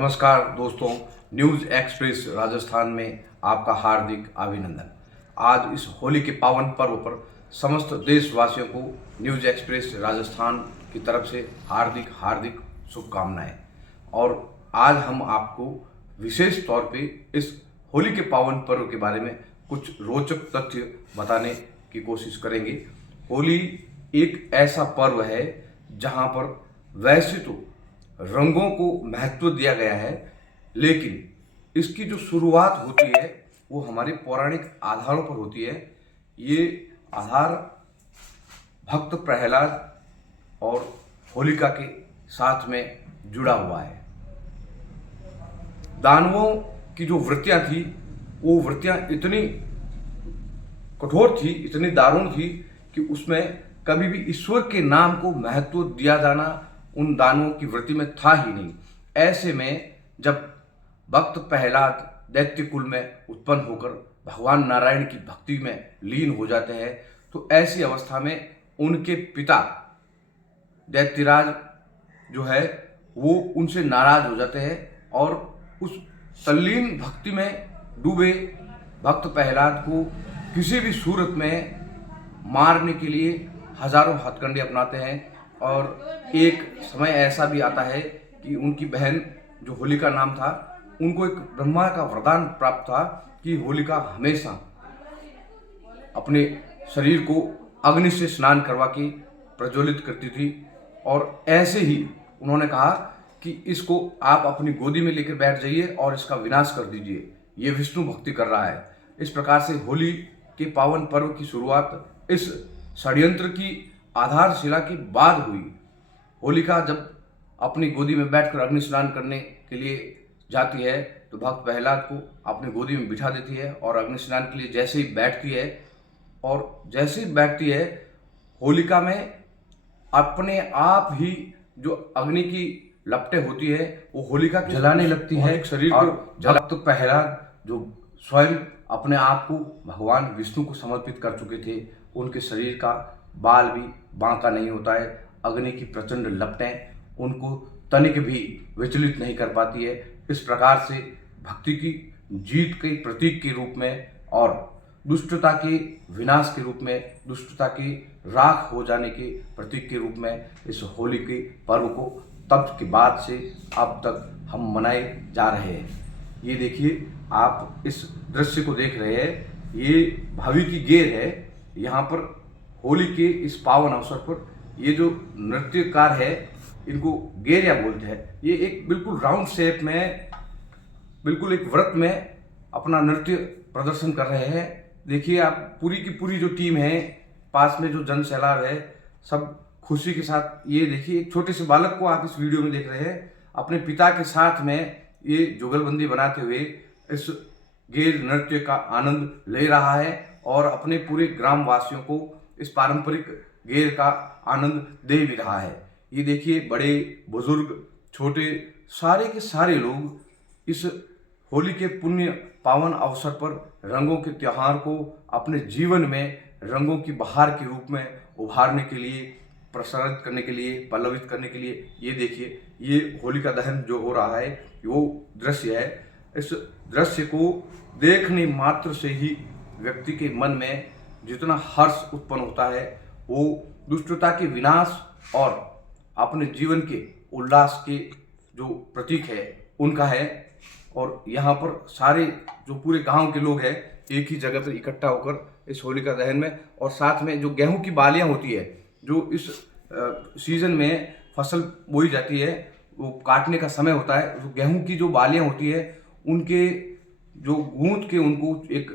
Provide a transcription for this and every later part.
नमस्कार दोस्तों, news express Rajasthan में आपका हार्दिक अभिनंदन। आज इस होली के पावन पर्व पर समस्त देशवासियों को न्यूज़ एक्सप्रेस राजस्थान की तरफ से हार्दिक हार्दिक शुभकामनाएं। और आज हम आपको विशेष तौर पे इस होली के पावन पर्व के बारे में कुछ रोचक तथ्य बताने की कोशिश करेंगे। होली एक ऐसा पर्व है जहां पर वैसे तो रंगों को महत्व दिया गया है, लेकिन इसकी जो शुरुआत होती है वो हमारे पौराणिक आधारों पर होती है। ये आधार भक्त प्रहलाद और होलिका के साथ में जुड़ा हुआ है। दानवों की जो वृत्तियां थी वो वृत्तियां इतनी कठोर थी, इतनी दारुण थी कि उसमें कभी भी ईश्वर के नाम को महत्व दिया जाना उन दानवों की वृत्ति में था ही नहीं। ऐसे में जब भक्त प्रहलाद दैत्य कुल में उत्पन्न होकर भगवान नारायण की भक्ति में लीन हो जाते हैं, तो ऐसी अवस्था में उनके पिता दैत्यराज जो है वो उनसे नाराज हो जाते हैं और उस तल्लीन भक्ति में डूबे भक्त प्रहलाद को किसी भी सूरत में मारने के लिए हजारों हथकंडे अपनाते हैं। और एक समय ऐसा भी आता है कि उनकी बहन जो होलिका नाम था, उनको एक ब्रह्मा का वरदान प्राप्त था कि होलिका हमेशा अपने शरीर को अग्नि से स्नान करवा के प्रज्वलित करती थी। और ऐसे ही उन्होंने कहा कि इसको आप अपनी गोदी में लेकर बैठ जाइए और इसका विनाश कर दीजिए, ये विष्णु भक्ति कर रहा है। इस प्रकार से होली के पावन पर्व की शुरुआत इस षड्यंत्र की आधारशिला के बाद हुई। होलिका जब अपनी गोदी में बैठकर अग्नि स्नान करने के लिए जाती है तो भक्त प्रहलाद को अपनी गोदी में बिठा देती है और अग्नि स्नान के लिए जैसे ही बैठती है और जैसे ही बैठती है, होलिका में अपने आप ही जो अग्नि की लपटें होती है वो होलिका के जलाने लगती है शरीर को। भक्त प्रहलाद जो स्वयं अपने आप को भगवान विष्णु को समर्पित कर चुके थे, उनके शरीर का बाल भी बांका नहीं होता है। अग्नि की प्रचंड लपटें उनको तनिक भी विचलित नहीं कर पाती है। इस प्रकार से भक्ति की जीत के प्रतीक के रूप में और दुष्टता के विनाश के रूप में, दुष्टता के राख हो जाने के प्रतीक के रूप में इस होली के पर्व को तब के बाद से अब तक हम मनाए जा रहे हैं। ये देखिए, आप इस दृश्य को देख रहे हैं, ये भावी की गेर है। यहाँ पर होली के इस पावन अवसर पर ये जो नृत्यकार है, इनको गेरिया बोलते हैं। ये एक बिल्कुल राउंड शेप में, बिल्कुल एक वृत्त में अपना नृत्य प्रदर्शन कर रहे हैं। देखिए आप, पूरी की पूरी जो टीम है, पास में जो जन सैलाब है, सब खुशी के साथ, ये देखिए एक छोटे से बालक को आप इस वीडियो में देख रहे हैं, अपने पिता के साथ में ये जुगलबंदी बनाते हुए इस गेर नृत्य का आनंद ले रहा है और अपने पूरे ग्रामवासियों को इस पारंपरिक गेर का आनंद दे भी रहा है। ये देखिए, बड़े बुजुर्ग छोटे सारे के सारे लोग इस होली के पुण्य पावन अवसर पर रंगों के त्योहार को अपने जीवन में रंगों की बहार के रूप में उभारने के लिए, प्रसारित करने के लिए, पल्लवित करने के लिए, ये देखिए, ये होलिका दहन जो हो रहा है वो दृश्य है। इस दृश्य को देखने मात्र से ही व्यक्ति के मन में जितना हर्ष उत्पन्न होता है वो दुष्टता के विनाश और अपने जीवन के उल्लास के जो प्रतीक है उनका है। और यहाँ पर सारे जो पूरे गांव के लोग हैं एक ही जगह पर इकट्ठा होकर इस होलिका दहन में, और साथ में जो गेहूं की बालियां होती है, जो इस सीजन में फसल बोई जाती है, वो काटने का समय होता है, तो गेहूं की जो बालियां होती है उनके जो गूंथ के, उनको एक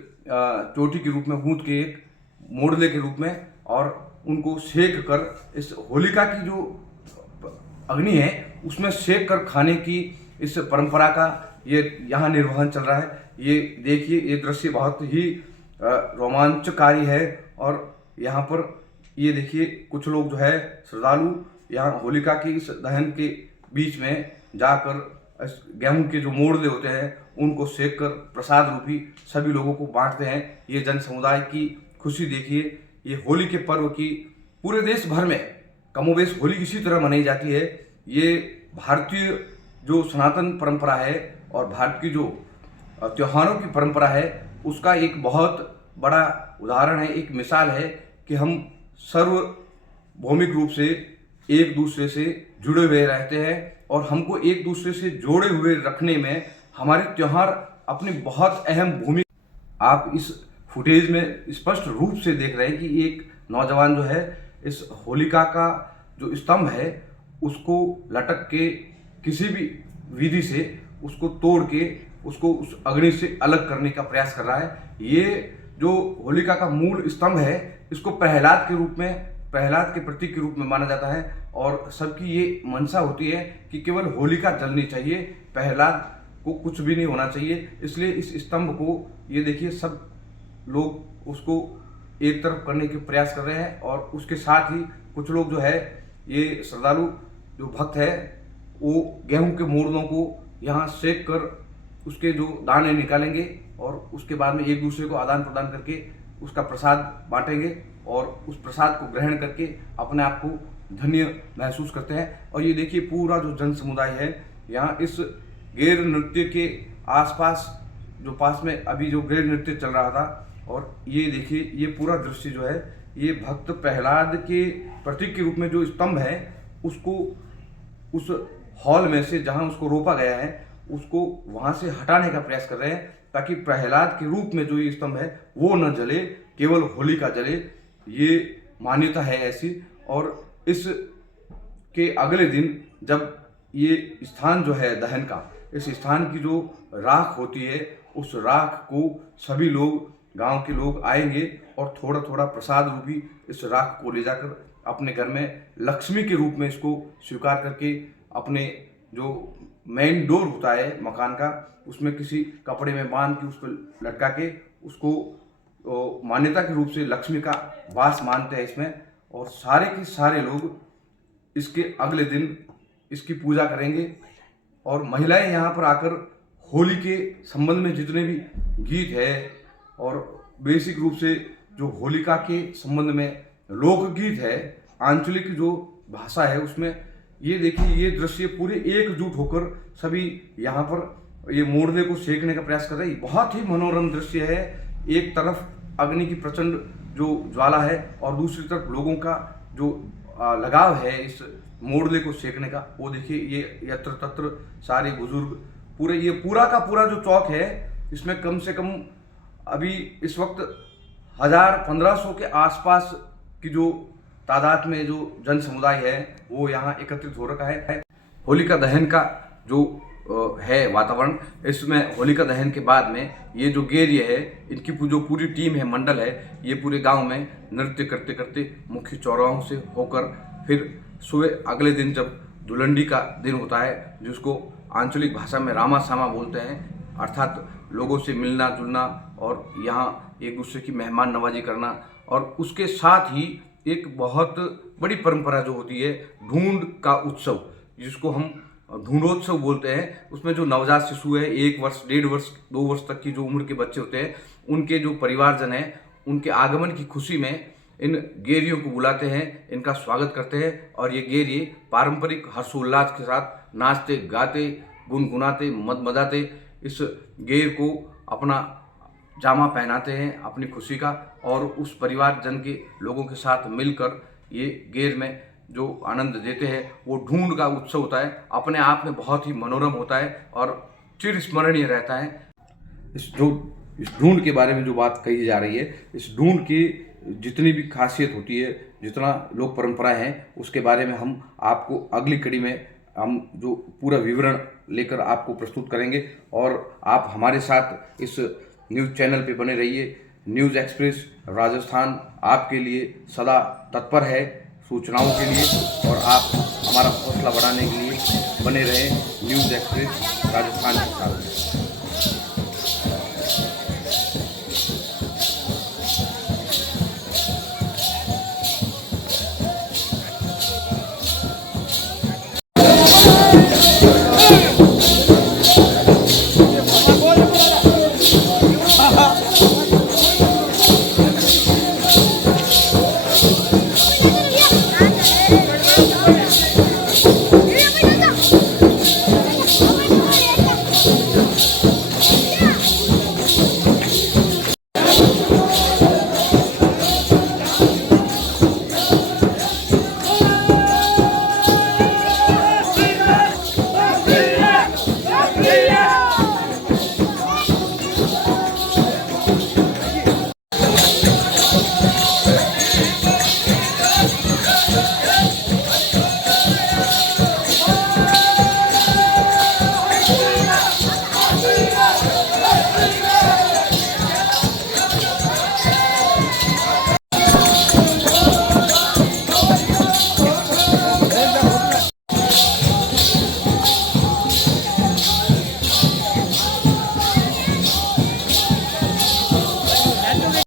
चोटी के रूप में गूंथ के, एक मोड़ले के रूप में, और उनको सेक कर इस होलिका की जो अग्नि है उसमें सेक कर खाने की इस परंपरा का ये यहाँ निर्वहन चल रहा है। ये देखिए, ये दृश्य बहुत ही रोमांचकारी है। और यहाँ पर ये देखिए, कुछ लोग जो है श्रद्धालु यहाँ होलिका की इस दहन के बीच में जाकर इस गेहूं के जो मोड़ले होते हैं उनको सेक कर प्रसाद रूपी सभी लोगों को बांटते हैं। ये जन समुदाय की खुशी देखिए। ये होली के पर्व की पूरे देश भर में कमोबेश होली इसी तरह मनाई जाती है। ये भारतीय जो सनातन परंपरा है और भारत की जो त्योहारों की परंपरा है उसका एक बहुत बड़ा उदाहरण है, एक मिसाल है कि हम सार्वभौमिक रूप से एक दूसरे से जुड़े हुए रहते हैं और हमको एक दूसरे से जोड़े हुए रखने में हमारे त्यौहार अपनी बहुत अहम भूमिका। आप इस फुटेज में स्पष्ट रूप से देख रहे हैं कि एक नौजवान जो है इस होलिका का जो स्तंभ है उसको लटक के किसी भी विधि से उसको तोड़ के उसको उस अग्नि से अलग करने का प्रयास कर रहा है। ये जो होलिका का मूल स्तंभ है इसको प्रहलाद के रूप में, प्रहलाद के प्रतीक के रूप में माना जाता है और सबकी ये मंशा होती है कि केवल होलिका जलनी चाहिए, प्रहलाद को कुछ भी नहीं होना चाहिए। इसलिए इस स्तंभ को ये देखिए सब लोग उसको एक तरफ करने के प्रयास कर रहे हैं और उसके साथ ही कुछ लोग जो है ये श्रद्धालु जो भक्त है वो गेहूं के मोड़नों को यहाँ सेक कर उसके जो दाने निकालेंगे और उसके बाद में एक दूसरे को आदान प्रदान करके उसका प्रसाद बांटेंगे और उस प्रसाद को ग्रहण करके अपने आप को धन्य महसूस करते हैं। और ये देखिए पूरा जो जन समुदाय है यहाँ इस गेर नृत्य के आसपास जो पास में अभी जो गेर नृत्य चल रहा था और ये देखिए ये पूरा दृश्य जो है ये भक्त प्रहलाद के प्रतीक के रूप में जो स्तंभ है उसको उस हॉल में से जहां उसको रोपा गया है उसको वहां से हटाने का प्रयास कर रहे हैं ताकि प्रहलाद के रूप में जो ये स्तंभ है वो न जले, केवल होलिका जले। ये मान्यता है ऐसी। और इस के अगले दिन जब ये स्थान जो है दहन का, इस स्थान की जो राख होती है उस राख को सभी लोग, गांव के लोग आएंगे और थोड़ा थोड़ा प्रसाद रूपी इस राख को ले जाकर अपने घर में लक्ष्मी के रूप में इसको स्वीकार करके अपने जो मेन डोर होता है मकान का उसमें किसी कपड़े में बांध के उसको लटका के उसको मान्यता के रूप से लक्ष्मी का वास मानते हैं इसमें। और सारे के सारे लोग इसके अगले दिन इसकी पूजा करेंगे और महिलाएं यहाँ पर आकर होली के संबंध में जितने भी गीत है और बेसिक रूप से जो होलिका के संबंध में लोकगीत है, आंचलिक जो भाषा है उसमें ये देखिए ये दृश्य पूरे एकजुट होकर सभी यहाँ पर ये मोड़ने को सेकने का प्रयास कर रहे हैं। बहुत ही मनोरम दृश्य है। एक तरफ अग्नि की प्रचंड जो ज्वाला है और दूसरी तरफ लोगों का जो लगाव है इस मोड़ने को सेकने का, वो देखिए ये यत्र तत्र सारे बुजुर्ग पूरे, ये पूरा का पूरा जो चौक है इसमें कम से कम अभी इस वक्त 1000-1500 के आसपास की जो तादाद में जो जन समुदाय है वो यहाँ एकत्रित हो रखा है। होलिका दहन का जो है वातावरण, इसमें होलिका दहन के बाद में ये जो गेरिए है इनकी जो पूरी टीम है, मंडल है, ये पूरे गांव में नृत्य करते करते मुख्य चौराहों से होकर फिर सुबह अगले दिन जब धुलंडी का दिन होता है जिसको आंचलिक भाषा में रामा सामा बोलते हैं, अर्थात लोगों से मिलना जुलना और यहाँ एक दूसरे की मेहमान नवाजी करना। और उसके साथ ही एक बहुत बड़ी परंपरा जो होती है ढूंढ का उत्सव, जिसको हम ढूंढोत्सव बोलते हैं। उसमें जो नवजात शिशु है, 1 वर्ष 1.5 वर्ष 2 वर्ष तक की जो उम्र के बच्चे होते हैं उनके जो परिवारजन हैं उनके आगमन की खुशी में इन गेरियों को बुलाते हैं, इनका स्वागत करते हैं। और ये गेरिए पारंपरिक हर्षोल्लास के साथ नाचते गाते गुनगुनाते मदमदाते इस गेर को अपना जामा पहनाते हैं अपनी खुशी का और उस परिवार जन के लोगों के साथ मिलकर ये गेर में जो आनंद देते हैं वो ढूंढ का उत्सव होता है। अपने आप में बहुत ही मनोरम होता है और चिरस्मरणीय रहता है। इस ढूंढ के बारे में जो बात कही जा रही है, इस ढूंढ की जितनी भी खासियत होती है, जितना लोक परंपराएं हैं, उसके बारे में हम आपको अगली कड़ी में हम जो पूरा विवरण लेकर आपको प्रस्तुत करेंगे। और आप हमारे साथ इस न्यूज़ चैनल पे बने रहिए। न्यूज़ एक्सप्रेस राजस्थान आपके लिए सदा तत्पर है सूचनाओं के लिए और आप हमारा हौसला बढ़ाने के लिए बने रहें न्यूज़ एक्सप्रेस राजस्थान के साथ।